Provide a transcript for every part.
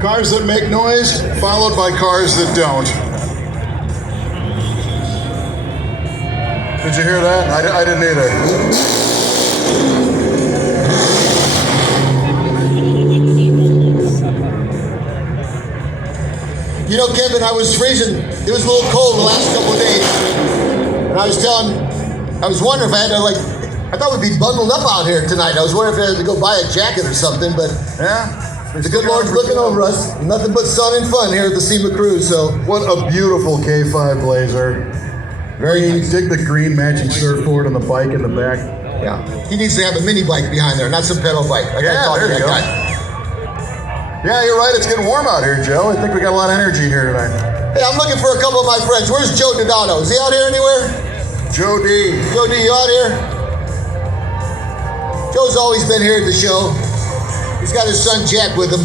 Cars that make noise, followed by cars that don't. Did you hear that? I didn't either. You know, Kevin, I was freezing. It was a little cold the last couple of days. And I was wondering if I had to, I thought we'd be bundled up out here tonight. I was wondering if I had to go buy a jacket or something, but yeah. The good Lord's looking over us. Nothing but sun and fun here at the SEMA Cruise. So what a beautiful K5 Blazer. Very nice. Dig the green matching surfboard on the bike in the back. Yeah. He needs to have a mini bike behind there, not some pedal bike. Like yeah, there you go. Yeah, you're right. It's getting warm out here, Joe. I think we got a lot of energy here tonight. Hey, I'm looking for a couple of my friends. Where's Joe Donato? Is he out here anywhere? Joe D. Joe D, you out here? Joe's always been here at the show. He's got his son Jack with him.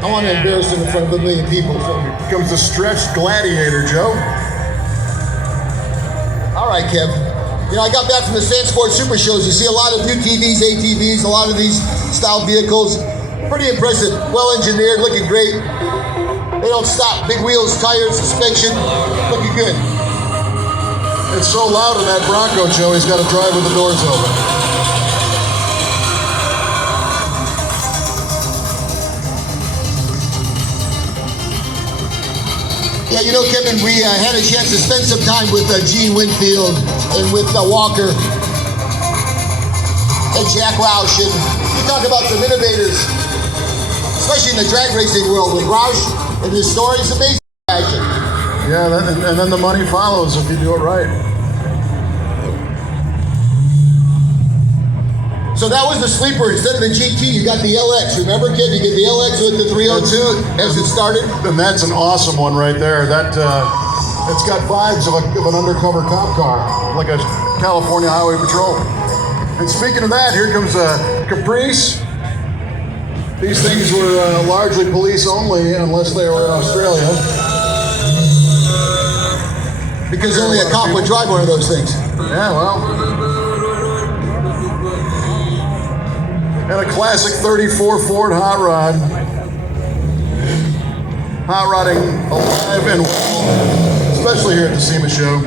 I want to embarrass him in front of a million people. So. Here comes the stretched gladiator, Joe. All right, Kev. You know, I got back from the Sand Sport Super Shows. You see a lot of UTVs, ATVs, a lot of these style vehicles. Pretty impressive. Well engineered, looking great. They don't stop. Big wheels, tires, suspension. Looking good. It's so loud in that Bronco, Joe, he's got to drive with the doors open. Yeah, you know, Kevin, we had a chance to spend some time with Gene Winfield and with Walker and Jack Roush. And you talk about some innovators, especially in the drag racing world with Roush and his story. It's amazing. Yeah, and then the money follows if you do it right. So that was the sleeper. Instead of the GT, you got the LX. Remember, kid? You get the LX with the 302 as it started. And that's an awesome one right there. That it's got vibes of an undercover cop car, like a California Highway Patrol. And speaking of that, here comes a Caprice. These things were largely police only, unless they were in Australia. Because only a cop would drive one of those things. Yeah, well. And a classic 34 Ford hot rod. Hot rodding alive and well, especially here at the SEMA show.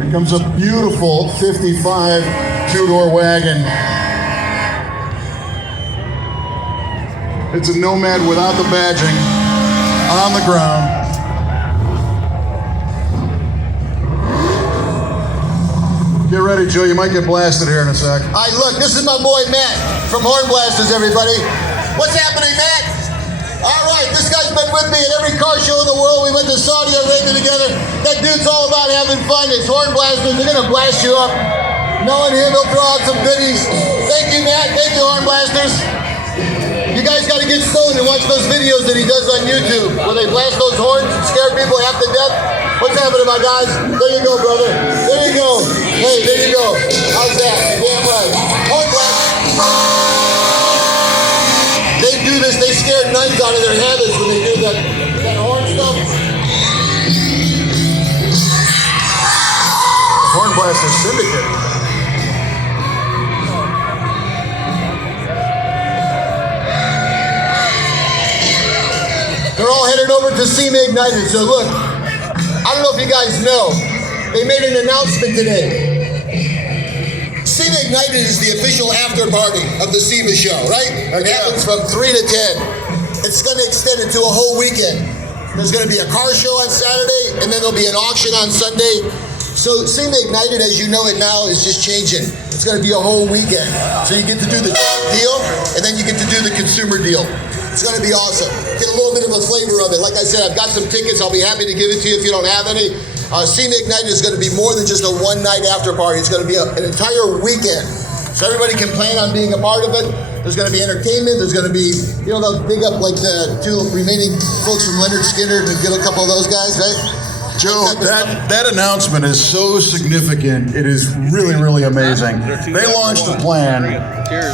Here comes a beautiful 55 two-door wagon. It's a Nomad without the badging, on the ground. Get ready, Joe. You might get blasted here in a sec. All right, look, this is my boy Matt from Horn Blasters, everybody. What's happening, Matt? All right, this guy's been with me at every car show in the world. We went to Saudi Arabia together. That dude's all about having fun. It's Horn Blasters. They're going to blast you up. Knowing him, he'll throw out some goodies. Thank you, Matt. Thank you, Horn Blasters. You guys got to get stoned and watch those videos that he does on YouTube where they blast those horns and scare people half to death. What's happening, my guys? There you go, brother. There you go. Hey, there you go. How's that? Damn right. Horn blast. They do this. They scare nuns out of their habits when they do that horn stuff. The Horn Blasters Syndicate. They're all headed over to SEMA Ignited. So look, I don't know if you guys know, they made an announcement today. SEMA Ignited is the official after party of the SEMA show, right? It happens from 3 to 10. It's going to extend it to a whole weekend. There's going to be a car show on Saturday, and then there'll be an auction on Sunday. So SEMA Ignited, as you know it now, is just changing. It's going to be a whole weekend. So you get to do the deal, and then you get to do the consumer deal. It's going to be awesome. Get a little bit of a flavor of it. Like I said, I've got some tickets. I'll be happy to give it to you if you don't have any. SEMA Ignited is going to be more than just a one-night after party. It's going to be an entire weekend. So everybody can plan on being a part of it. There's going to be entertainment. There's going to be, you know, they'll dig up like the two remaining folks from Leonard Skinner to get a couple of those guys, right? Joe, that announcement is so significant. It is really, really amazing. They launched a plan,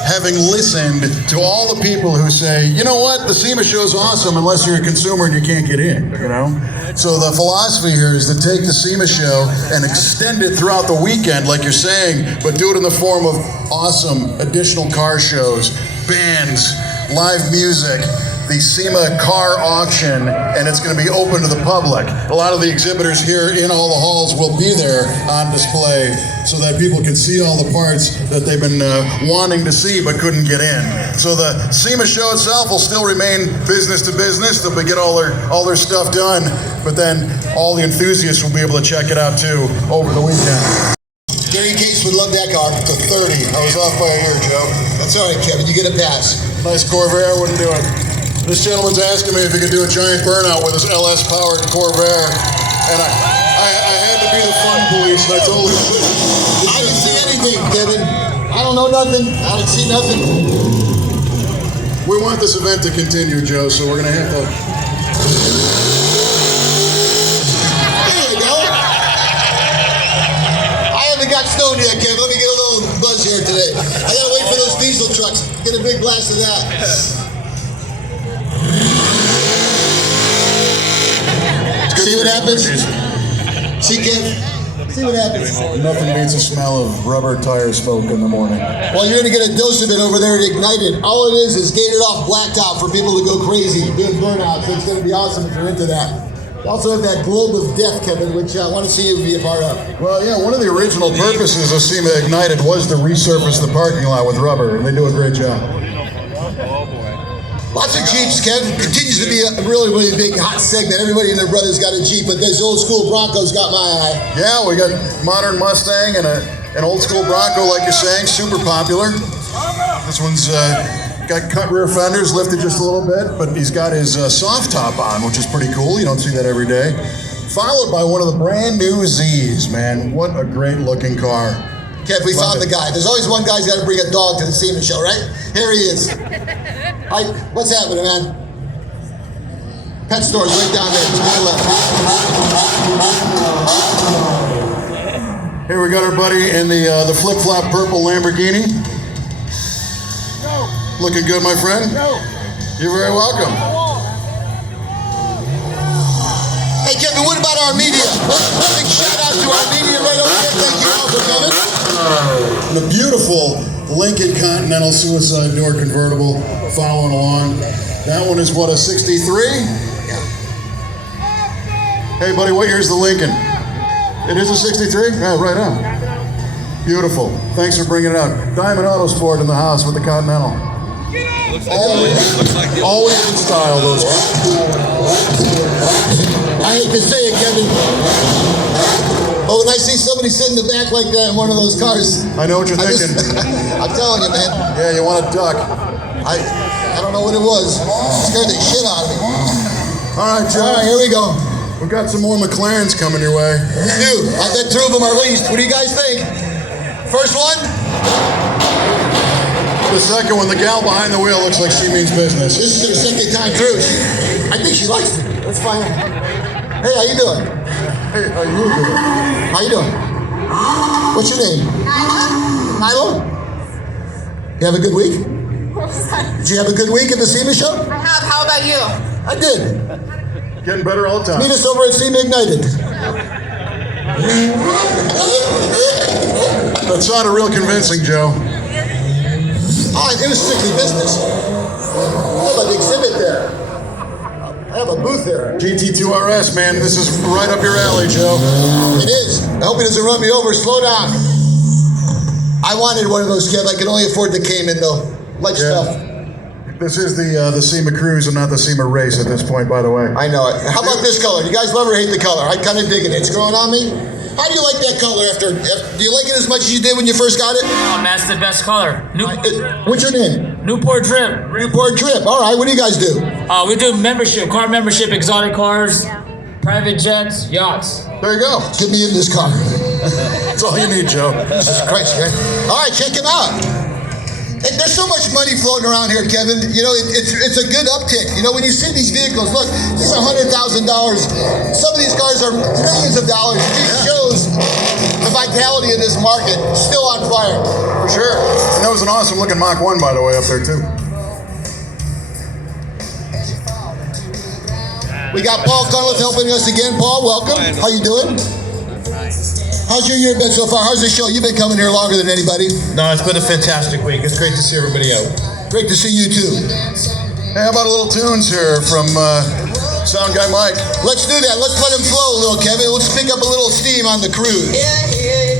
having listened to all the people who say, you know what, the SEMA show's awesome unless you're a consumer and you can't get in, you know? So the philosophy here is to take the SEMA show and extend it throughout the weekend, like you're saying, but do it in the form of awesome additional car shows, bands, live music, the SEMA car auction, and it's going to be open to the public. A lot of the exhibitors here in all the halls will be there on display so that people can see all the parts that they've been wanting to see but couldn't get in. So the SEMA show itself will still remain business to business. They'll get all their stuff done, but then all the enthusiasts will be able to check it out too over the weekend. Gary Case would love that car. To 30. I was off by a year, Joe. That's all right, Kevin. You get a pass. Nice Corvair, wouldn't do it. This gentleman's asking me if he could do a giant burnout with his LS-powered Corvair, and I had to be the fun police, and I told him I didn't see anything, Kevin. I don't know nothing. I didn't see nothing. We want this event to continue, Joe, so we're going to have to... There you go. I haven't got stoned yet, Kevin. Let me get a little buzz here today. I got to wait for those diesel trucks. Get a big blast of that. See what happens? See, Kev? See what happens? Nothing beats the smell of rubber tire smoke in the morning. Well, you're going to get a dose of it over there at Ignited. All it is gated off blacktop for people to go crazy doing burnouts. So it's going to be awesome if you're into that. You also have that globe of death, Kevin, which I want to see you be a part of. Well, yeah, one of the original purposes of SEMA Ignited was to resurface the parking lot with rubber, and they do a great job. Lots of Jeeps, Kev. Continues to be a really, really big hot segment. Everybody and their brother's got a Jeep, but those old school Broncos got my eye. Yeah, we got modern Mustang and an old school Bronco, like you're saying, super popular. This one's got cut rear fenders, lifted just a little bit, but he's got his soft top on, which is pretty cool. You don't see that every day. Followed by one of the brand new Z's, man. What a great looking car. Kev, we found the guy. There's always one guy's got to bring a dog to the SEMA show, right? Here he is. Hi, what's happening, man? Pet store's right down there. To the left. Here we got our buddy in the flip-flop purple Lamborghini. Looking good, my friend? You're very welcome. Hey, Kevin, what about our media? Big shout out to our media right over here. Thank you all for coming. And a beautiful Lincoln Continental suicide door convertible following along. That one is what, a 63? Yeah. Hey buddy, what year is the Lincoln? It is a 63? Yeah, right on. Beautiful. Thanks for bringing it out. Diamond Autosport in the house with the Continental. Always in style, those. I hate to say it, Kevin. But when I see somebody sit in the back like that in one of those cars, I know what you're thinking. I'm telling you, man. Yeah, you want to duck. I don't know what it was. It scared the shit out of me. All right, Joe. All right, here we go. We've got some more McLarens coming your way. Dude, I bet 2 of them are leased. What do you guys think? First one? The second one, the gal behind the wheel looks like she means business. This is her second time through. I think she likes it. Let's find out. Hey, how you doing? Hey, how you doing? How you doing? What's your name? Nyla. You have a good week? Did you have a good week at the SEMA show? I have. How about you? I did. Getting better all the time. Meet us over at SEMA Ignited. That sounded real convincing, Joe. Oh, it was strictly business. I have an exhibit there. I have a booth there. GT2 RS, man. This is right up your alley, Joe. It is. I hope he doesn't run me over. Slow down. I wanted one of those, Kev. I can only afford the Cayman, though. Like stuff. This is the SEMA Cruise and not the SEMA Race at this point, by the way. I know it. How about this color? You guys love or hate the color? I kind of dig it. It's growing on me. How do you like that color do you like it as much as you did when you first got it? Oh, man, that's the best color. What's your name? Newport Drip. Newport Drip. All right, what do you guys do? We do membership, car membership, exotic cars, private jets, yachts. There you go. Get me in this car. That's all you need, Joe. Jesus Christ, man. All right, check him out. And there's so much money floating around here, Kevin. You know, it's a good uptick. You know, when you see these vehicles, look, this is $100,000. Some of these cars are millions of dollars. It just shows the vitality of this market. Still on fire. For sure. And that was an awesome looking Mach 1, by the way, up there too. We got Paul Cunliffe helping us again. Paul, welcome. How you doing? How's your year been so far? How's the show? You've been coming here longer than anybody. No, it's been a fantastic week. It's great to see everybody out. Great to see you too. Hey, how about a little tunes here from Sound Guy Mike? Let's do that. Let's let him flow a little, Kevin. Let's pick up a little steam on the cruise. Here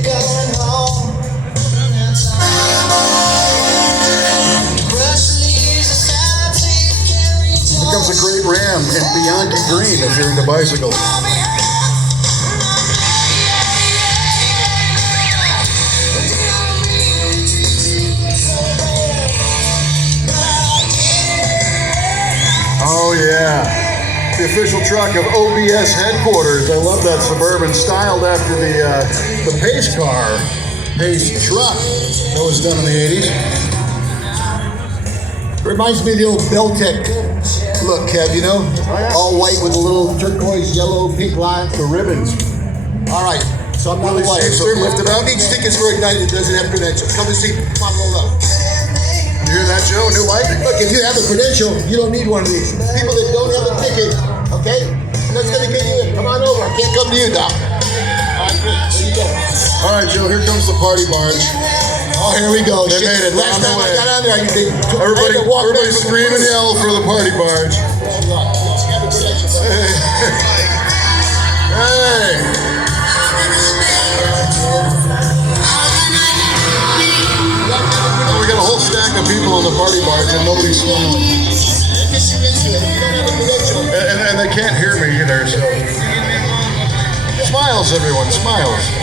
comes a great Ram in Bianchi Green if you're into bicycles. Oh yeah, the official truck of OBS headquarters. I love that Suburban, styled after the Pace car, Pace truck that was done in the 80s. Reminds me of the old Beltec look, Kev, you know? All white with a little turquoise, yellow, pink lines. The ribbons. All right, so I'm not Willie white. So Shakespeare, lift it up. Who needs tickets for Ignited that doesn't have credentials? Come and see. Come on, roll up. You hear that, Joe? New light? Look, if you have a credential, you don't need one of these. People that don't have a ticket, okay? That's gonna get you in. Come on over. I can't come to you, Doc. All right, good. There you go. All right, Joe, here comes the party barge. Oh, here we go. They Shit. made it. Last They're time on the I way. got on there, I Everybody had to walk back from the scream and booth. yell for the party barge. Hey! We got a whole stack of people on the party barge and nobody's smiling. And they can't hear me either, so. Smiles, everyone, smiles.